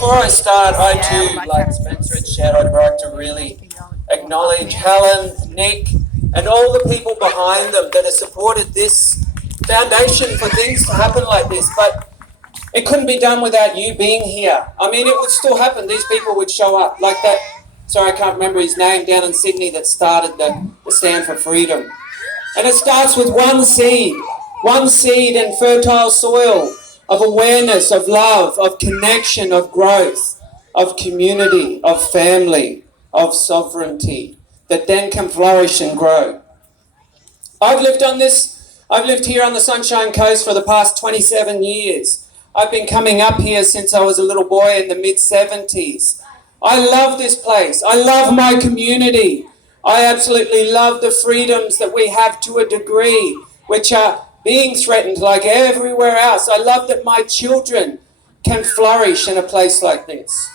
Before I start, I too, like Spencer had shared, I'd like to really acknowledge Helen, Nick, and all the people behind them that have supported this foundation for things to happen like this. But it couldn't be done without you being here. I mean, it would still happen. These people would show up. Like that, sorry, I can't remember his name, down in Sydney that started the Stand for Freedom. And it starts with one seed in fertile soil of awareness, of love, of connection, of growth, of community, of family, of sovereignty, that then can flourish and grow. I've lived here on the Sunshine Coast for the past 27 years. I've been coming up here since I was a little boy in the mid-70s. I love this place. I love my community. I absolutely love the freedoms that we have to a degree, which are being threatened like everywhere else. I love that my children can flourish in a place like this.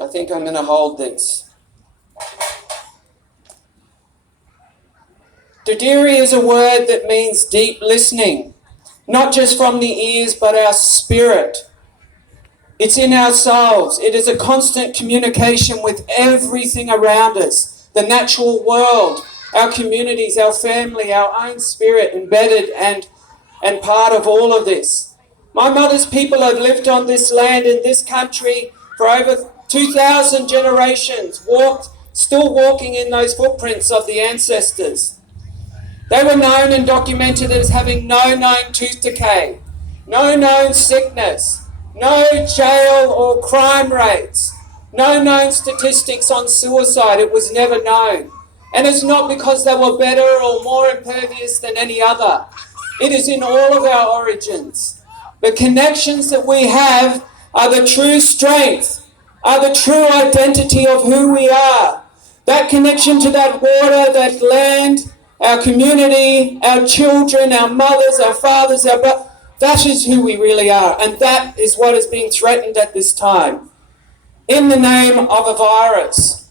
I think I'm going to hold this. Dodiri is a word that means deep listening, not just from the ears, but our spirit. It's in our souls. It is a constant communication with everything around us, the natural world, our communities, our family, our own spirit embedded and part of all of this. My mother's people have lived on this land in this country for over 2,000 generations, still walking in those footprints of the ancestors. They were known and documented as having no known tooth decay, no known sickness, no jail or crime rates, no known statistics on suicide. It was never known. And it's not because they were better or more impervious than any other. It is in all of our origins. The connections that we have are the true strength, are the true identity of who we are. That connection to that water, that land, our community, our children, our mothers, our fathers, that is who we really are. And that is what is being threatened at this time in the name of a virus.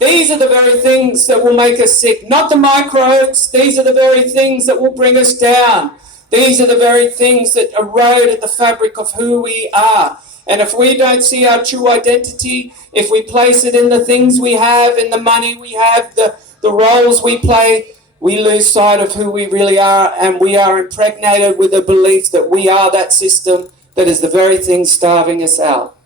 These are the very things that will make us sick, not the microbes. These are the very things that will bring us down. These are the very things that erode at the fabric of who we are. And if we don't see our true identity, if we place it in the things we have, in the money we have, the roles we play, we lose sight of who we really are, and we are impregnated with the belief that we are that system that is the very thing starving us out.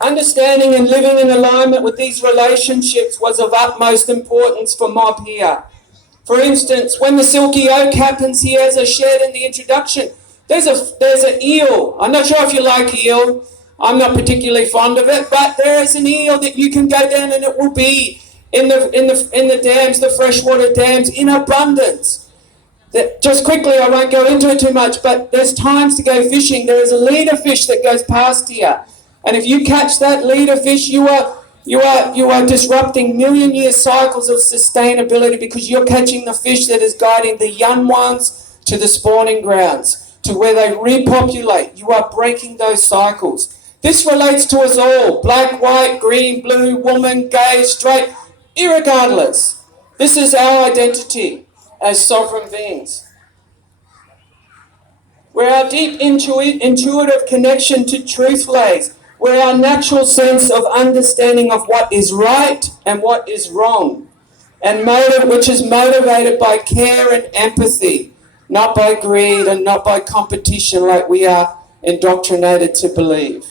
Understanding and living in alignment with these relationships was of utmost importance for Mob here. For instance, when the silky oak happens here, as I shared in the introduction, there's an eel. I'm not sure if you like eel. I'm not particularly fond of it, but there is an eel that you can go down and it will be in the dams, the freshwater dams, in abundance. Just quickly, I won't go into it too much, but there's times to go fishing. There is a leader fish that goes past here. And if you catch that leader fish, you are disrupting million-year cycles of sustainability, because you're catching the fish that is guiding the young ones to the spawning grounds, to where they repopulate. You are breaking those cycles. This relates to us all, black, white, green, blue, woman, gay, straight, irregardless. This is our identity as sovereign beings. Where our deep intuitive connection to truth lays, where our natural sense of understanding of what is right and what is wrong, and which is motivated by care and empathy, not by greed and not by competition like we are indoctrinated to believe.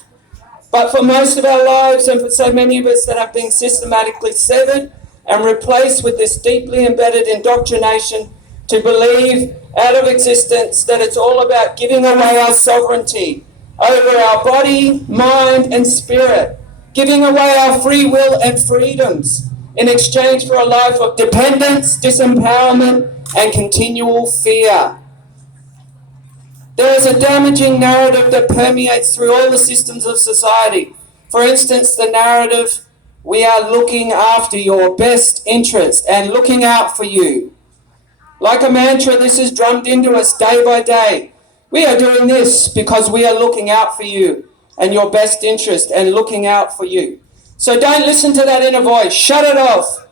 But for most of our lives, and for so many of us that have been systematically severed and replaced with this deeply embedded indoctrination to believe out of existence that it's all about giving away our sovereignty over our body, mind, and spirit, giving away our free will and freedoms in exchange for a life of dependence, disempowerment, and continual fear. There is a damaging narrative that permeates through all the systems of society. For instance, the narrative, we are looking after your best interest and looking out for you. Like a mantra, this is drummed into us day by day. We are doing this because we are looking out for you and your best interest and looking out for you. So don't listen to that inner voice. Shut it off.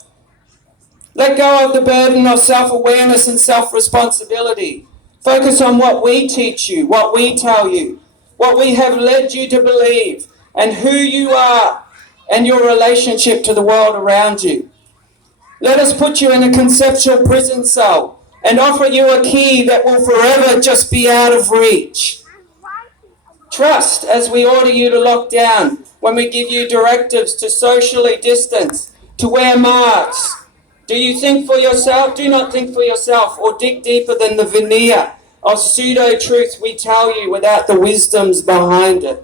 Let go of the burden of self-awareness and self-responsibility. Focus on what we teach you, what we tell you, what we have led you to believe, and who you are and your relationship to the world around you. Let us put you in a conceptual prison cell and offer you a key that will forever just be out of reach. Trust as we order you to lock down, when we give you directives to socially distance, to wear masks. Do you think for yourself? Do not think for yourself, or dig deeper than the veneer of pseudo-truth we tell you without the wisdoms behind it.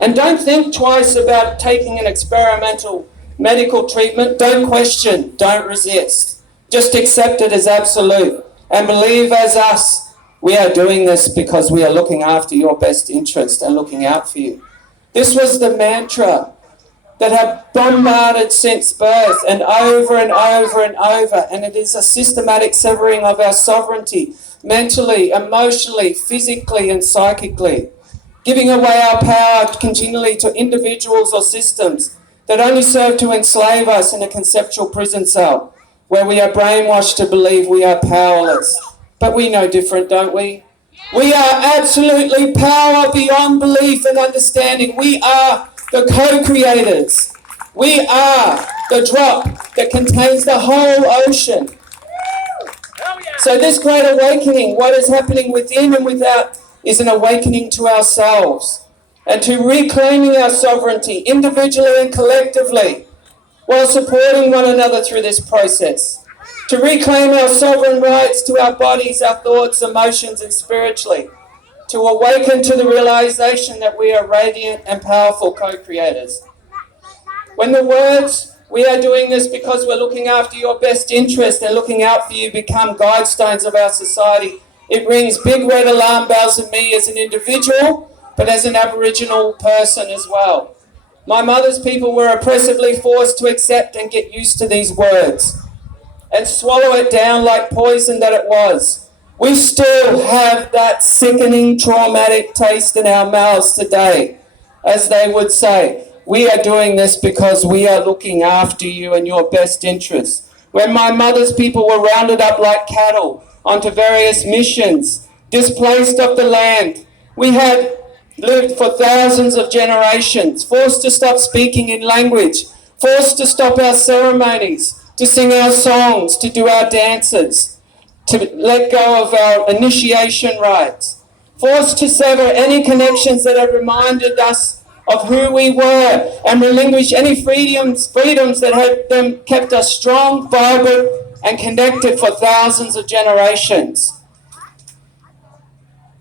And don't think twice about taking an experimental medical treatment. Don't question, don't resist. Just accept it as absolute and believe as us. We are doing this because we are looking after your best interest and looking out for you. This was the mantra that have bombarded since birth and over and over and over. And it is a systematic severing of our sovereignty, mentally, emotionally, physically and psychically. Giving away our power continually to individuals or systems that only serve to enslave us in a conceptual prison cell, where we are brainwashed to believe we are powerless. But we know different, don't we? We are absolutely power beyond belief and understanding. We are the co-creators. We are the drop that contains the whole ocean. So this great awakening, what is happening within and without, is an awakening to ourselves and to reclaiming our sovereignty individually and collectively, while supporting one another through this process. To reclaim our sovereign rights to our bodies, our thoughts, emotions, and spiritually. To awaken to the realization that we are radiant and powerful co-creators. When the words, "we are doing this because we're looking after your best interest and looking out for you," become guidestones of our society, it rings big red alarm bells in me as an individual, but as an Aboriginal person as well. My mother's people were oppressively forced to accept and get used to these words and swallow it down like poison that it was. We still have that sickening, traumatic taste in our mouths today, as they would say. We are doing this because we are looking after you and your best interests. When my mother's people were rounded up like cattle onto various missions, displaced off the land, we had lived for thousands of generations, forced to stop speaking in language, forced to stop our ceremonies, to sing our songs, to do our dances, to let go of our initiation rites, forced to sever any connections that have reminded us of who we were and relinquish any freedoms that had kept us strong, vibrant and connected for thousands of generations.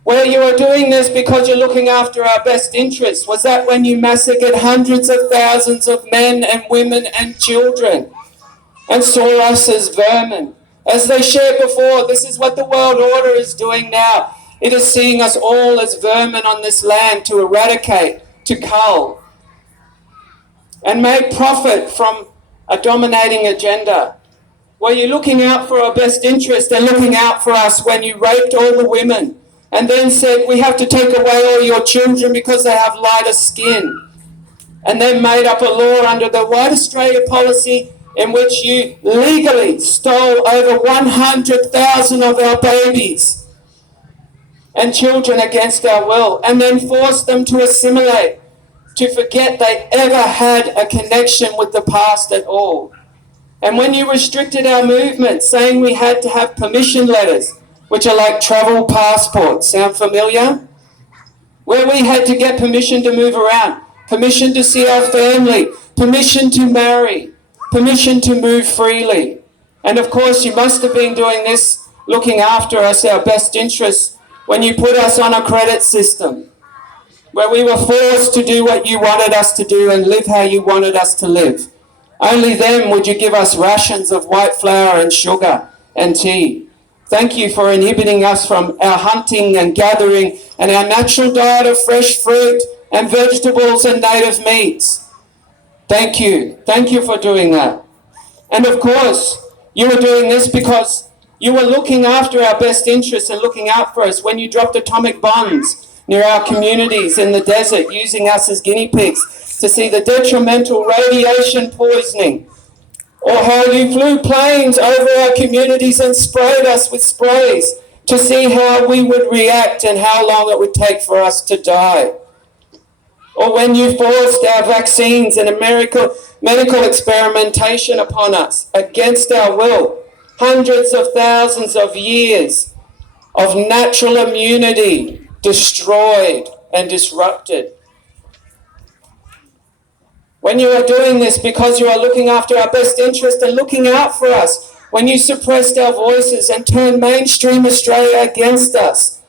Where you are doing this because you're looking after our best interests, was that when you massacred hundreds of thousands of men and women and children and saw us as vermin? As they shared before, this is what the world order is doing now. It is seeing us all as vermin on this land to eradicate, to cull, and make profit from a dominating agenda. Were you looking out for our best interest and looking out for us when you raped all the women and then said, we have to take away all your children because they have lighter skin? And then made up a law under the White Australia policy in which you legally stole over 100,000 of our babies and children against our will, and then forced them to assimilate, to forget they ever had a connection with the past at all. And when you restricted our movement, saying we had to have permission letters, which are like travel passports, sound familiar? Where we had to get permission to move around, permission to see our family, permission to marry, permission to move freely. And of course, you must have been doing this, looking after us, our best interests, when you put us on a credit system, where we were forced to do what you wanted us to do and live how you wanted us to live. Only then would you give us rations of white flour and sugar and tea. Thank you for inhibiting us from our hunting and gathering and our natural diet of fresh fruit and vegetables and native meats. Thank you. Thank you for doing that. And of course, you were doing this because you were looking after our best interests and looking out for us when you dropped atomic bombs near our communities in the desert, using us as guinea pigs to see the detrimental radiation poisoning or how you flew planes over our communities and sprayed us with sprays to see how we would react and how long it would take for us to die. Or when you forced our vaccines and medical experimentation upon us against our will, hundreds of thousands of years of natural immunity destroyed and disrupted. When you are doing this because you are looking after our best interest and looking out for us, when you suppressed our voices and turned mainstream Australia against us,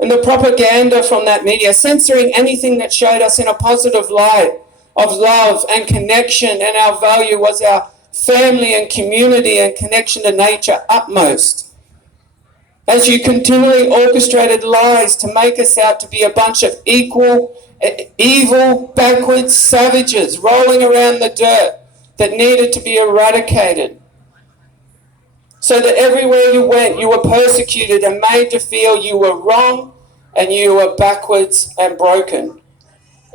and the propaganda from that media, censoring anything that showed us in a positive light of love and connection, and our value was our family and community and connection to nature utmost. As you continually orchestrated lies to make us out to be a bunch of evil, backwards savages rolling around the dirt that needed to be eradicated. So that everywhere you went, you were persecuted and made to feel you were wrong and you were backwards and broken.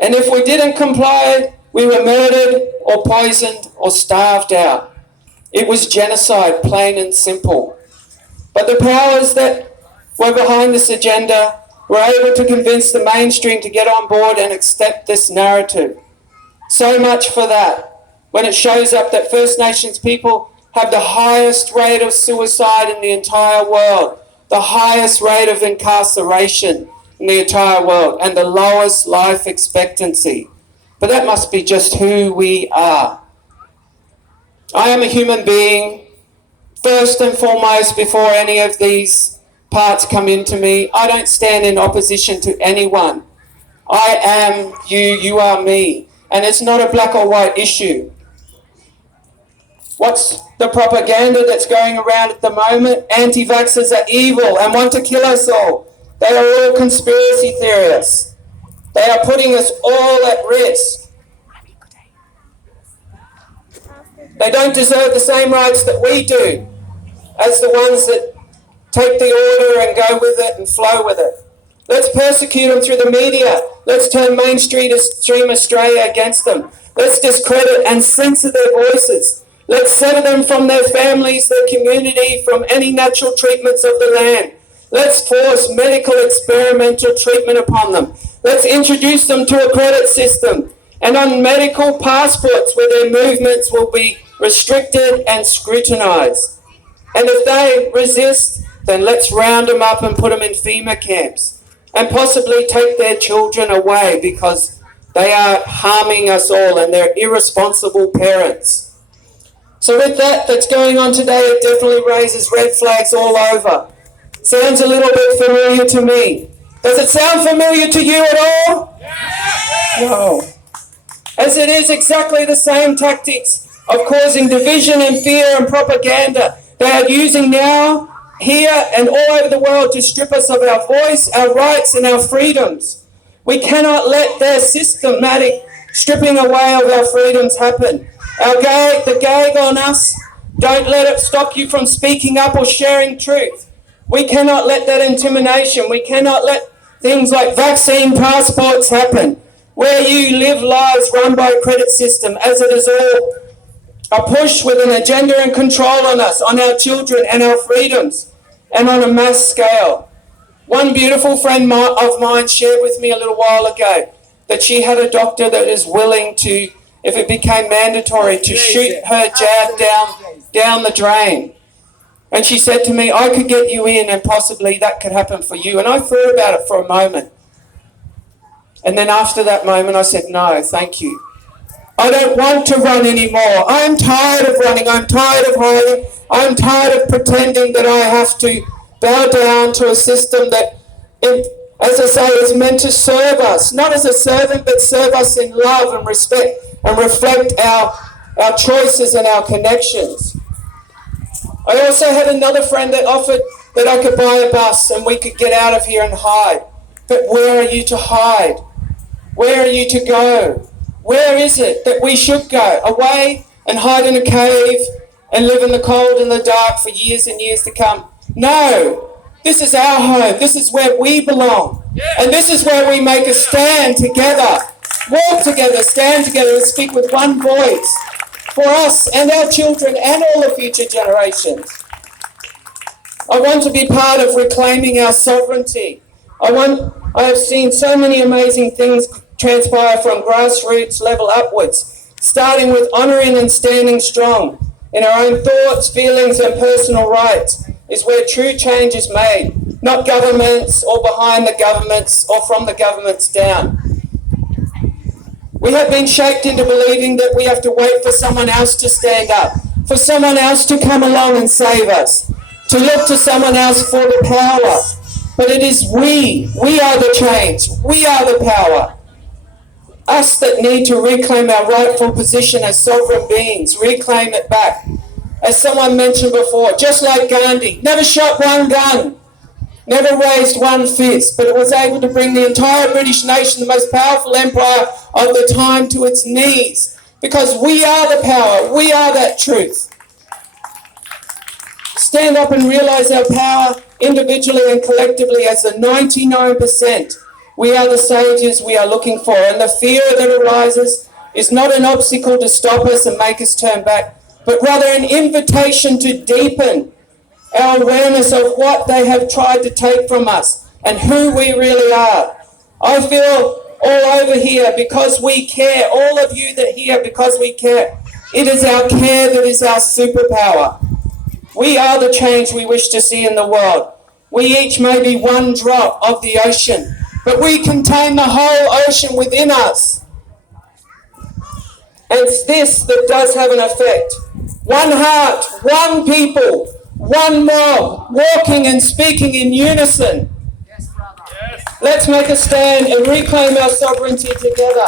And if we didn't comply, we were murdered or poisoned or starved out. It was genocide, plain and simple. But the powers that were behind this agenda were able to convince the mainstream to get on board and accept this narrative. So much for that. When it shows up that First Nations people have the highest rate of suicide in the entire world, the highest rate of incarceration in the entire world, and the lowest life expectancy. But that must be just who we are. I am a human being. First and foremost, before any of these parts come into me, I don't stand in opposition to anyone. I am you, you are me. And it's not a black or white issue. What's the propaganda that's going around at the moment? Anti-vaxxers are evil and want to kill us all. They are all conspiracy theorists. They are putting us all at risk. They don't deserve the same rights that we do, as the ones that take the order and go with it and flow with it. Let's persecute them through the media. Let's turn mainstream Australia against them. Let's discredit and censor their voices. Let's sever them from their families, their community, from any natural treatments of the land. Let's force medical experimental treatment upon them. Let's introduce them to a credit system and on medical passports where their movements will be restricted and scrutinised. And if they resist, then let's round them up and put them in FEMA camps and possibly take their children away because they are harming us all and they're irresponsible parents. So with that that's going on today, it definitely raises red flags all over. Sounds a little bit familiar to me. Does it sound familiar to you at all? No. As it is exactly the same tactics of causing division and fear and propaganda they are using now, here and all over the world to strip us of our voice, our rights and our freedoms. We cannot let their systematic stripping away of our freedoms happen. The gag on us, don't let it stop you from speaking up or sharing truth. We cannot let that intimidation, we cannot let things like vaccine passports happen, where you live lives run by a credit system, as it is all a push with an agenda and control on us, on our children and our freedoms, and on a mass scale. One beautiful friend of mine shared with me a little while ago that she had a doctor that is willing to, if it became mandatory, to shoot her jab down the drain. And she said to me, I could get you in and possibly that could happen for you. And I thought about it for a moment. And then after that moment, I said, no, thank you. I don't want to run anymore. I'm tired of running. I'm tired of hiding. I'm tired of pretending that I have to bow down to a system that, as I say, is meant to serve us. Not as a servant, but serve us in love and respect and reflect our choices and our connections. I also had another friend that offered that I could buy a bus and we could get out of here and hide. But where are you to hide? Where are you to go? Where is it that we should go? Away and hide in a cave and live in the cold and the dark for years and years to come? No, this is our home. This is where we belong. And this is where we make a stand together, walk together, stand together and speak with one voice. for us and our children and all the future generations. I want to be part of reclaiming our sovereignty. I have seen so many amazing things transpire from grassroots level upwards, starting with honouring and standing strong in our own thoughts, feelings and personal rights is where true change is made, not governments or behind the governments or from the governments down. We have been shaped into believing that we have to wait for someone else to stand up, for someone else to come along and save us, to look to someone else for the power. But it is we are the change, we are the power. Us that need to reclaim our rightful position as sovereign beings, reclaim it back. As someone mentioned before, just like Gandhi, never shot one gun, never raised one fist, but it was able to bring the entire British nation, the most powerful empire of the time, to its knees. Because we are the power, we are that truth. Stand up and realise our power individually and collectively as the 99%. We are the sages we are looking for, and the fear that arises is not an obstacle to stop us and make us turn back, but rather an invitation to deepen our awareness of what they have tried to take from us and who we really are. I feel all over here because we care, all of you that here because we care. It is our care that is our superpower. We are the change we wish to see in the world. We each may be one drop of the ocean, but we contain the whole ocean within us. And it's this that does have an effect. One heart, one people, one mob, walking and speaking in unison. Yes, brother. Yes. Let's make a stand and reclaim our sovereignty together.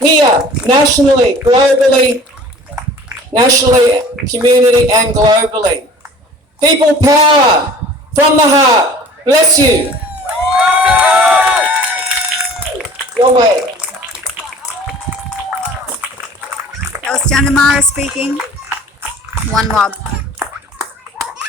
Here, nationally, globally, community and globally. People power from the heart. Bless you. Your way. That was Jandamarra speaking. One mob.